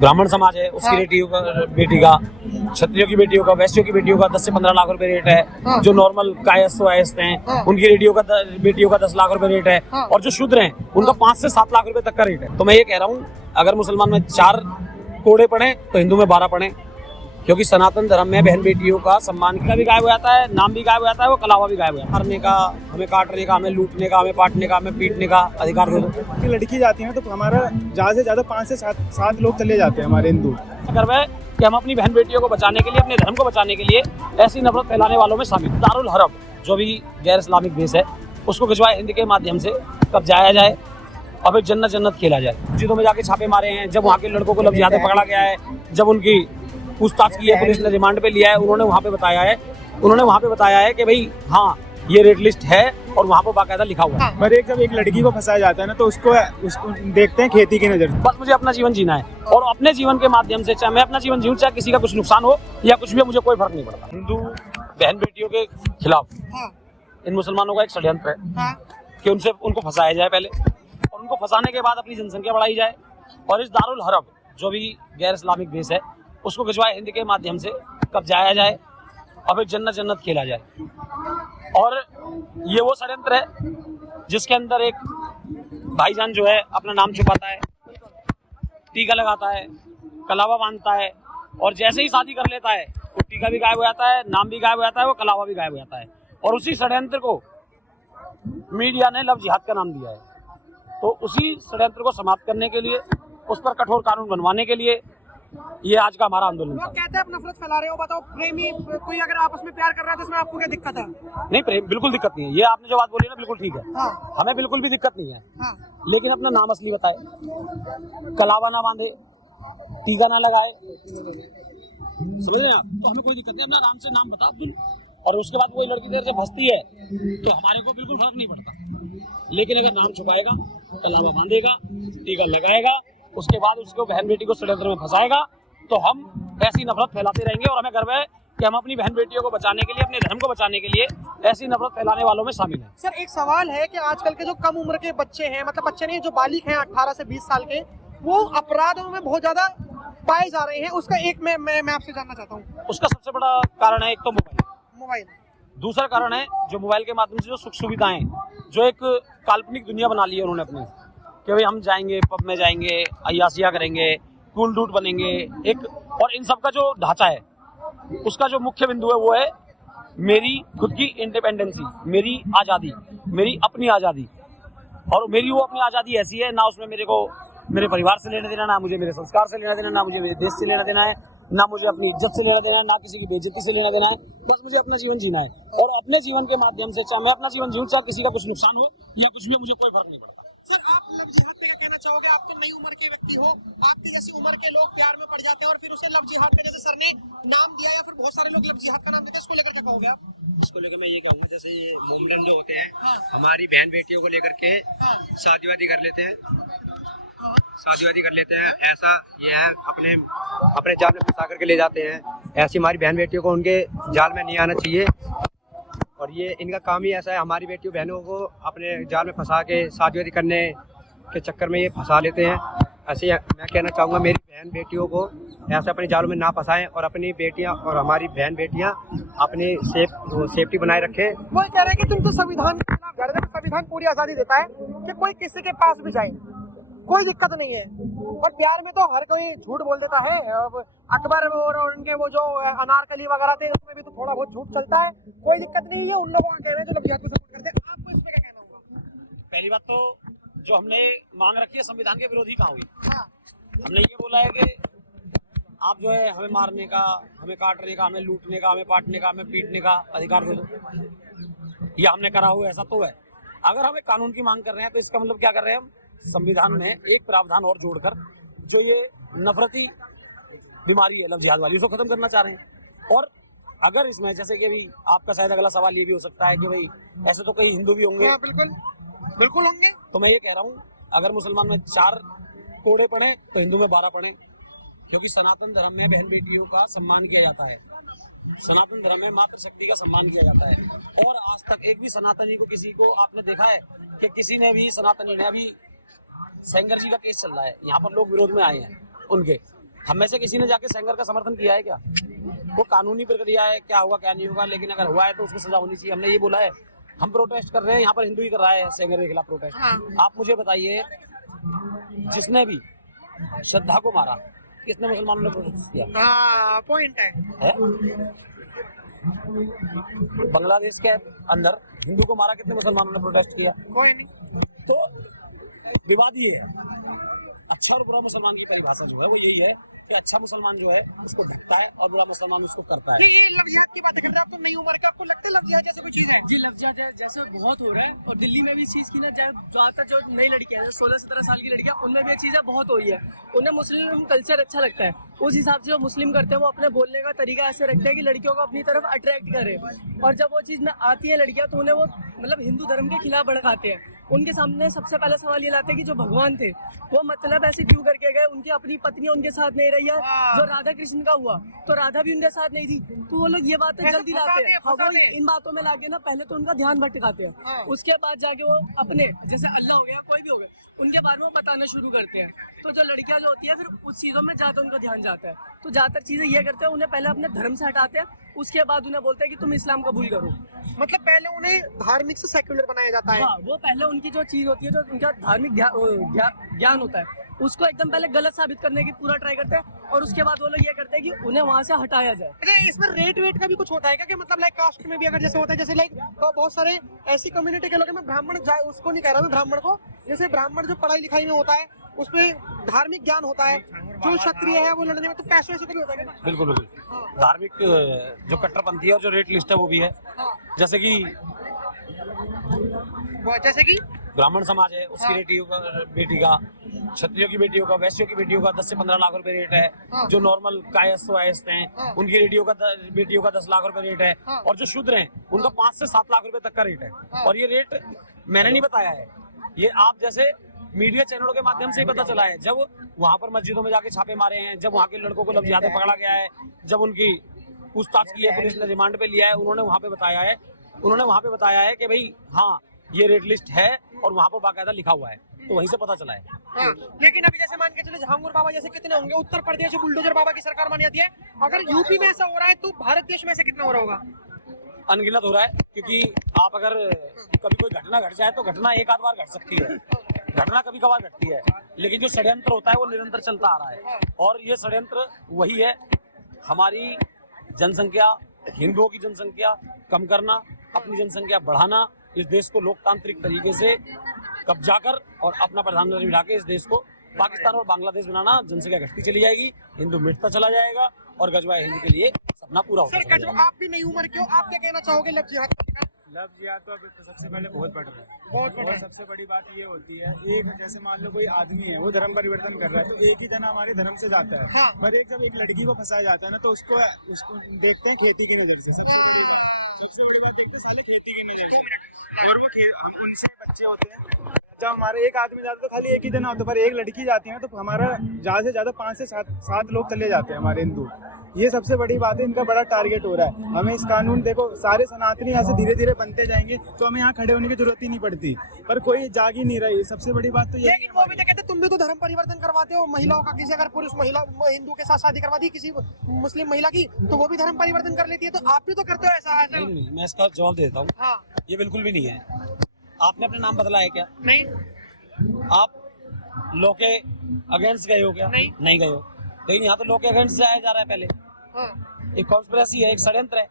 ब्राह्मण समाज है उसकी बेटी का, क्षत्रियों की बेटियों का, वैश्यों की बेटियों का 10 से 15 लाख रुपए रेट है। जो नॉर्मल कायस्थ वायस्थ हैं उनकी बेटियों का 10 लाख रुपए रेट है। और जो शूद्र हैं उनका 5 से 7 लाख रुपए तक का रेट है। तो मैं ये कह रहा हूँ, अगर मुसलमान में 4 कोड़े पड़े तो हिंदू में 12 पड़े, क्योंकि सनातन धर्म में बहन बेटियों का सम्मान का भी गायब हो जाता है, नाम भी गायब हो जाता है, वो कलावा भी गायब हो जाता है। मारने का, हमें काटने का, हमें लूटने का, हमें पाटने का, हमें पीटने का अधिकार दे दो। लड़की जाती है तो हमारा ज्यादा से ज्यादा 5 से 7 लोग चले जाते हैं हमारे हिंदू। अगर वह कि हम अपनी बहन बेटियों को बचाने के लिए, अपने धर्म को बचाने के लिए ऐसी नफरत फैलाने वालों में शामिल। दारुल हरब जो भी गैर इस्लामिक देश है उसको खिंचवाए हिंद के माध्यम से कब जाया जाए और फिर जन्नत जन्नत खेला जाए। मस्जिदों में जाके छापे मारे हैं, जब वहाँ के लड़कों को लफ्ज़ पकड़ा गया है, जब उनकी पूछताछ की है, पुलिस ने रिमांड पे लिया है, उन्होंने वहाँ पे बताया है कि भाई हाँ ये रेड लिस्ट है और वहाँ पर बाकायदा लिखा हुआ है। पर जब एक लड़की को फंसाया जाता है ना तो उसको देखते हैं खेती की नजर। बस मुझे अपना जीवन जीना है और अपने जीवन के माध्यम से, चाहे मैं अपना जीवन जीऊं, चाहे किसी का कुछ नुकसान हो या कुछ भी, मुझे कोई फर्क नहीं पड़ता। हिंदू बहन बेटियों के खिलाफ इन मुसलमानों का एक षड्यंत्र है कि उनको फंसाया जाए पहले, और उनको फंसाने के बाद अपनी जनसंख्या बढ़ाई जाए और इस दारुल हरब जो भी गैर इस्लामिक देश है उसको खिंचवाए हिंद के माध्यम से कब जाया जाए और फिर जन्नत जन्नत खेला जाए। और ये वो षड्यंत्र है जिसके अंदर एक भाईजान जो है अपना नाम छुपाता है, टीका लगाता है, कलावा बांधता है, और जैसे ही शादी कर लेता है वो टीका भी गायब हो जाता है, नाम भी गायब हो जाता है, वो कलावा भी गायब हो जाता है। और उसी षड्यंत्र को मीडिया ने लव जिहाद का नाम दिया है। तो उसी षड्यंत्र को समाप्त करने के लिए, उस पर कठोर कानून बनवाने के लिए ये आज का हमारा आंदोलन लोग कहते हैं आप नफरत फैला रहे हो, बताओ प्रेमी कोई अगर आपस में प्यार कर रहा है तो इसमें आपको क्या दिक्कत है? नहीं, प्रेम बिल्कुल दिक्कत नहीं है। ये आपने जो बात बोली ना बिल्कुल ठीक है। हाँ। हमें बिल्कुल भी दिक्कत नहीं है। हाँ। लेकिन अपना नाम असली बताए, कलावा ना बांधे, टीका ना लगाए, समझ रहे हैं आप? तो हमें कोई दिक्कत नहीं, अपना आराम से नाम बता अब्दुल, और उसके बाद कोई लड़की देर से फंसती है तो हमारे को बिल्कुल फर्क नहीं पड़ता। लेकिन अगर नाम छुपाएगा, कलावा बांधेगा, टीका लगाएगा, उसके बाद उसको बहन बेटी को षड्यंत्र में फंसाएगा तो हम ऐसी नफरत फैलाते रहेंगे। और हमें गर्व है कि हम अपनी बहन बेटियों को बचाने के लिए, अपने धर्म को बचाने के लिए ऐसी नफरत फैलाने वालों में शामिल हैं। सर एक सवाल है कि आजकल के जो कम उम्र के बच्चे हैं, मतलब बच्चे नहीं, जो बालिग हैं 18 से 20 साल के, वो अपराधों में बहुत ज्यादा पाए जा रहे हैं। उसका एक मैं आपसे जानना चाहता हूँ। उसका सबसे बड़ा कारण है एक तो मोबाइल, दूसरा कारण है जो मोबाइल के माध्यम से जो सुख सुविधाएं, जो एक काल्पनिक दुनिया बना ली है उन्होंने अपनी, कि भाई हम जाएंगे पब में जाएंगे, अय्यासियां करेंगे, कूल डूड बनेंगे एक। और इन सब का जो ढांचा है उसका जो मुख्य बिंदु है वो है मेरी खुद की इंडिपेंडेंसी, मेरी आज़ादी, मेरी अपनी आज़ादी। और मेरी वो अपनी आज़ादी ऐसी है, ना उसमें मेरे को मेरे परिवार से लेना देना, ना मुझे मेरे संस्कार से लेना देना, ना मुझे मेरे देश से लेना देना है, ना मुझे अपनी इज्जत से लेना देना है, ना किसी की बेइज्जती से लेना देना है। बस मुझे अपना जीवन जीना है और अपने जीवन के माध्यम से, चाहे मैं अपना जीवन जीऊं, चाहे किसी का कुछ नुकसान हो या कुछ भी, मुझे कोई फर्क नहीं पड़ता। सर आप लव जिहाद पे क्या कहना चाहोगे? आप तो नई उम्र के व्यक्ति हो, आपकी जैसी उम्र के लोग प्यार में पड़ जाते हैं और फिर उसे लव जिहाद पे, जैसे सर ने नाम दिया या फिर बहुत सारे लोग लव जिहाद का नाम देते हैं, इसको लेकर क्या कहोगे आप? इसको लेकर मैं ये कहूँगा, जैसे ये मोमडन जो होते हैं हमारी बहन बेटियों को लेकर के शादी वादी कर लेते हैं, ऐसा ये है, अपने जाल में फंसा करके ले जाते हैं। ऐसी हमारी बहन बेटियों को उनके जाल में नहीं आना चाहिए। और ये इनका काम ही ऐसा है, हमारी बेटियों बहनों को अपने जाल में फंसा के शादी वादी करने के चक्कर में ये फंसा लेते हैं। ऐसे मैं कहना चाहूँगा मेरी बहन बेटियों को ऐसे अपने जालों में ना फंसाएं और अपनी बेटियां और हमारी बहन बेटियां अपनी सेफ्टी बनाए रखें। वो कह रहे हैं कि तुम तो संविधान के खिलाफ लड़ रहे हो, संविधान पूरी आजादी देता है कि कोई किसी के पास भी जाए, कोई दिक्कत नहीं है। और प्यार में तो हर कोई झूठ बोल देता है। अब अकबर और उनके वो जो अनारकली वगैरह थे उसमें भी तो थोड़ा बहुत झूठ चलता है, कोई दिक्कत नहीं है। उन लोगों का कहना है जो लव जिहाद को सपोर्ट करते हैं। आपको इस पे क्या कहना होगा? पहली बात तो जो हमने मांग रखी है संविधान के विरोधी कहाँ हुई? हाँ। हमने ये बोला है कि आप जो है हमें मारने का, हमें काटने का, हमें लूटने का, हमें पाटने का, हमें पीटने का अधिकार दे दो। ये हमने करा हुआ ऐसा तो है। अगर हमें कानून की मांग कर रहे हैं तो इसका मतलब क्या कर रहे हैं हम? संविधान में एक प्रावधान और जोड़कर जो ये नफरती बीमारी है लव जिहाद वाली, उसको खत्म करना चाह रहे हैं। और अगर इसमें, जैसे कि अभी आपका शायद अगला सवाल ये भी हो सकता है कि भाई ऐसे तो कई हिंदू भी होंगे। हाँ, बिल्कुल होंगे। तो मैं ये कह रहा हूँ, अगर मुसलमान में 4 कोड़े पड़े तो हिंदू में 12 पड़े, क्योंकि सनातन धर्म में बहन बेटियों का सम्मान किया जाता है। सनातन धर्म में मातृशक्ति का सम्मान किया जाता है। और आज तक एक भी सनातनी को, किसी को आपने देखा है कि किसी ने भी, सनातनी ने, अभी सेंगर जी का केस चल रहा है, यहाँ पर लोग विरोध में आए हैं उनके, हम में से किसी ने जाके सेंगर का समर्थन किया है क्या? वो कानूनी प्रक्रिया है, क्या होगा क्या नहीं होगा, लेकिन अगर हुआ है तो उसको सजा होनी चाहिए। हमने ये बोला है, हम प्रोटेस्ट कर रहे हैं, यहाँ पर हिंदू ही कर रहा है सेंगर के खिलाफ प्रोटेस्ट। आप मुझे बताइए, जिसने भी श्रद्धा को मारा, कितने मुसलमानों ने प्रोटेस्ट किया? पॉइंट है। बांग्लादेश के अंदर हिंदू को मारा, कितने मुसलमानों ने प्रोटेस्ट किया? कोई नहीं। तो विवाद ये है, अच्छा और बुरा मुसलमान की परिभाषा जो है वो यही है कि अच्छा मुसलमान जो है उसको ढकता है और बुरा मुसलमान उसको करता है। ये लफ्ज़ियात की बात करते हैं, आप तो नई उम्र का, आपको लगता है लफ्ज़ियात जैसे कोई चीज़ है? जी लफ्ज़ियात जैसे बहुत हो रहा है, और दिल्ली में भी इस चीज़ की ना ज़्यादातर जो नई लड़कियां हैं, 16-17 साल की लड़कियां, उनमें भी ये चीज़ें बहुत हो रही है। उन्हें मुस्लिम कल्चर अच्छा लगता है, उस हिसाब से जो मुस्लिम करते हैं वो अपने बोलने का तरीका ऐसे रखते हैं कि लड़कियों को अपनी तरफ अट्रैक्ट करे, और जब वो चीज़ में आती है लड़कियां तो उन्हें वो मतलब हिंदू धर्म के खिलाफ भड़काते हैं। उनके सामने सबसे पहले सवाल ये लाते हैं कि जो भगवान थे वो मतलब ऐसे क्यों करके गए, उनकी अपनी पत्नी उनके साथ नहीं रही है। जो राधा कृष्ण का हुआ तो राधा भी उनके साथ नहीं थी, तो वो लोग ये बातें जल्दी लाते हैं। हाँ, वो इन बातों में लाके ना पहले तो उनका ध्यान भटकाते हैं, उसके बाद जाके वो अपने जैसे अल्लाह हो गया, कोई भी हो गया, उनके बारे में वो बताना शुरू करते हैं। तो जो लड़कियां जो होती है फिर उस चीज़ों में ज़्यादा उनका ध्यान जाता है। तो ज़्यादातर चीज़ें ये करते हैं, उन्हें पहले अपने धर्म से हटाते हैं, उसके बाद उन्हें बोलते हैं कि तुम इस्लाम कबूल करो। मतलब पहले उन्हें धार्मिक से सेक्युलर बनाया जाता है। हाँ, वो पहले उनकी जो चीज़ होती है, जो उनका धार्मिक ज्ञान होता है, उसको एकदम पहले गलत साबित करने की पूरा ट्राई करते हैं, और उसके बाद वो लोग ये करते हैं कि उन्हें वहाँ से हटाया जाए। अरे इसमें रेट वेट का भी कुछ होता है क्या, कि मतलब लाइक कास्ट में भी अगर जैसे होता है, जैसे लाइक बहुत सारे ऐसी कम्युनिटी के लोग हैं, मैं ब्राह्मण उसको नहीं कह रहा, मैं ब्राह्मण को, जैसे ब्राह्मण जो पढ़ाई लिखाई में होता है उसमें धार्मिक ज्ञान होता है, जो क्षत्रिय है वो लड़ने में, तो पैसों से भी होता है। बिल्कुल बिल्कुल, धार्मिक जो कट्टरपंथी है और जो रेट लिस्ट है वो भी है। जैसे कि ब्राह्मण समाज है, उसकी बेटी का, क्षत्रियों की बेटियों का, वैश्यों की बेटियों का 10 से 15 लाख रुपए रेट है। जो नॉर्मल कायस्थ वायस्थ हैं उनकी बेटियों का 10 लाख रुपए रेट है, और जो शूद्र हैं उनका 5 से 7 लाख रुपए तक का रेट है। और ये रेट मैंने नहीं बताया है, ये आप जैसे मीडिया चैनलों के माध्यम से ही पता चला है। जब वहाँ पर मस्जिदों में जाके छापे मारे हैं, जब वहाँ के लड़कों को लफ्ज़ियात पकड़ा गया है, जब उनकी पूछताछ की है, पुलिस ने रिमांड पे लिया है, उन्होंने वहाँ पे बताया है कि भाई हाँ ये रेट लिस्ट है और वहाँ पर बाकायदा लिखा हुआ है, तो वहीं से पता चला है। हाँ, लेकिन अभी जैसे मान के चले जहांगीर बाबा जैसे कितने होंगे, उत्तर प्रदेश बुलडोजर बाबा की सरकार मानी जाती है, अगर यूपी में ऐसा हो रहा है तो भारत देश में ऐसे कितना हो रहा होगा? अनगिनत हो रहा है, क्योंकि आप अगर कभी कोई घटना घट जाए तो घटना एक आध बार घट सकती है, घटना कभी कभार घटती है, लेकिन जो षड्यंत्र होता है वो निरंतर चलता आ रहा है। और ये षड्यंत्र वही है, हमारी जनसंख्या, हिंदुओं की जनसंख्या कम करना, अपनी जनसंख्या बढ़ाना, इस देश को लोकतांत्रिक तरीके से कब्जा कर और अपना प्रधानमंत्री बिठा के इस देश को पाकिस्तान और बांग्लादेश बनाना। जनसंख्या घटती चली जाएगी, हिंदू मिटता चला जाएगा और गजवाए हिंद के लिए सपना पूरा होता चला जाएगा। आप भी नई उम्र के हो, आप क्या कहना चाहोगे लफ्ज़ियात? लफ्ज़ियात तो सबसे पहले बहुत बढ़ रहा है, सबसे बड़ी बात ये होती है, एक जैसे मान लो कोई आदमी है वो धर्म परिवर्तन कर रहा है, तो एक ही जना हमारे धर्म से जाता है। हाँ। पर जब एक लड़की को फंसाया जाता है ना, तो उसको देखते हैं खेती की नज़र से। सबसे बड़ी बात देखते हैं साले खेती की नज़र से, और वो हम उनसे बच्चे होते हैं। जब हमारे एक आदमी जाता है तो खाली एक ही जना होता है, पर एक लड़की जाती है ना तो हमारा ज़्यादा से ज़्यादा 5 से 7 लोग चले जाते हैं हमारे हिंदू। ये सबसे बड़ी बात है, इनका बड़ा टारगेट हो रहा है। हमें इस कानून, देखो सारे सनातनी यहाँ से धीरे धीरे बनते जाएंगे तो हमें यहाँ खड़े होने की जरूरत ही नहीं पड़ती, पर कोई जाग ही नहीं रही। सबसे बड़ी बात तो ये, लेकिन वो भी तो कहते तुम भी तो धर्म परिवर्तन करवाते हो महिलाओं का, किसी अगर पुरुष महिला हिंदू के साथ शादी करवा दी किसी मुस्लिम महिला की तो वो भी धर्म परिवर्तन कर लेती है, तो आप भी तो करते हो ऐसा? नहीं, मैं इसका जवाब दे देता हूँ। हाँ। ये बिल्कुल भी नहीं है। आपने अपना नाम बदला है क्या? नहीं। आप लॉ के अगेंस्ट गए हो क्या? नहीं गए हो, लेकिन यहाँ तो लॉ के अगेंस्ट से आया जा रहा है। पहले एक कॉन्स्पिरेसी है, एक षड्यंत्र है।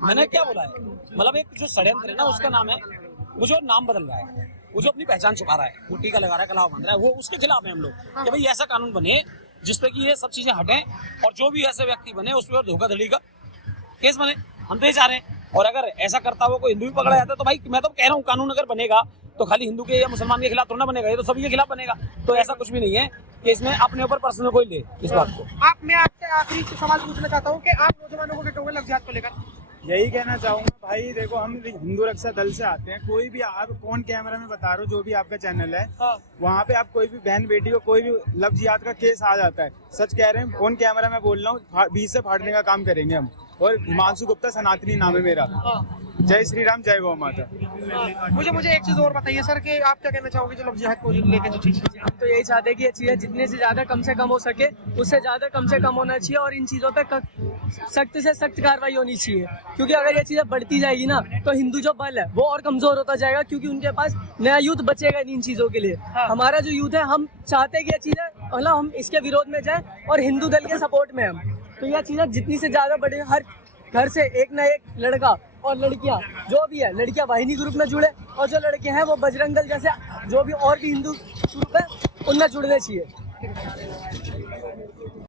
मैंने क्या बोला है, मतलब एक जो षड्यंत्र है ना उसका नाम है, वो जो नाम बदल रहा है, वो जो अपनी पहचान छुपा रहा है, वो टीका लगा रहा है, कलावा बांध रहा है, वो उसके खिलाफ है हम लोग कि भाई ऐसा कानून बने जिसपे कि ये सब चीजें हटें, और जो भी ऐसे व्यक्ति बने उस पर धोखाधड़ी का केस बने। हम तो ये चाह रहे हैं। और अगर ऐसा करता हुआ कोई हिंदू भी पकड़ा जाता है तो भाई मैं तो कह रहा हूँ, कानून अगर बनेगा तो खाली हिंदू के या मुसलमान के खिलाफ थोड़ा ना बनेगा, ये तो सभी के खिलाफ बनेगा। तो ऐसा कुछ भी नहीं है कि इसमें अपने ऊपर पर्सनल कोई ले इस बात को। मैं आपसे आखिरी सवाल पूछना चाहता हूँ कि आप नौजवानों को क्या कहोगे लफ्ज़ियात को लेकर? यही कहना चाहूँगा भाई, देखो हम हिंदू रक्षा दल से आते हैं, कोई भी आप कौन कैमरा में बता रहे हो, जो भी आपका चैनल है वहाँ पे आप कोई भी बहन बेटी को कोई भी लफ्ज़ियात का केस आ जाता है, सच कह रहे हैं, कौन कैमरा में बोल रहा हूँ, 20 से फाड़ने का काम करेंगे हम। और हिमांशु गुप्ता सनातनी नाम है मेरा। जय श्री राम, जय गौ माता। मुझे एक चीज और बताइए सर कि आप क्या कहना चाहोगे जो लोग जिहाद को लेके जो चीज हम तो यही चाहते हैं कि ये चीज़ें जितने से ज़्यादा कम से कम हो सके उससे ज़्यादा कम से कम होना चाहिए और इन चीज़ों पे सख्त से सख्त कार्रवाई होनी चाहिए, क्योंकि अगर ये चीज़ें बढ़ती जाएगी ना तो हिंदू जो बल है वो और कमज़ोर होता जाएगा, क्योंकि उनके पास नया यूथ बचेगा इन चीज़ों के लिए। हमारा जो यूथ है हम चाहते हैं कि ये चीज़ें मतलब हम इसके विरोध में जाएं और हिंदू दल के सपोर्ट में हम, तो यह चीज़ें जितनी से ज़्यादा बढ़े, हर घर से एक ना एक लड़का और लड़कियां जो भी है, लड़कियां वाहिनी ग्रुप में जुड़े और जो लड़के हैं वो बजरंग दल जैसे जो भी और भी हिंदू ग्रुप है उनमें जुड़ने चाहिए।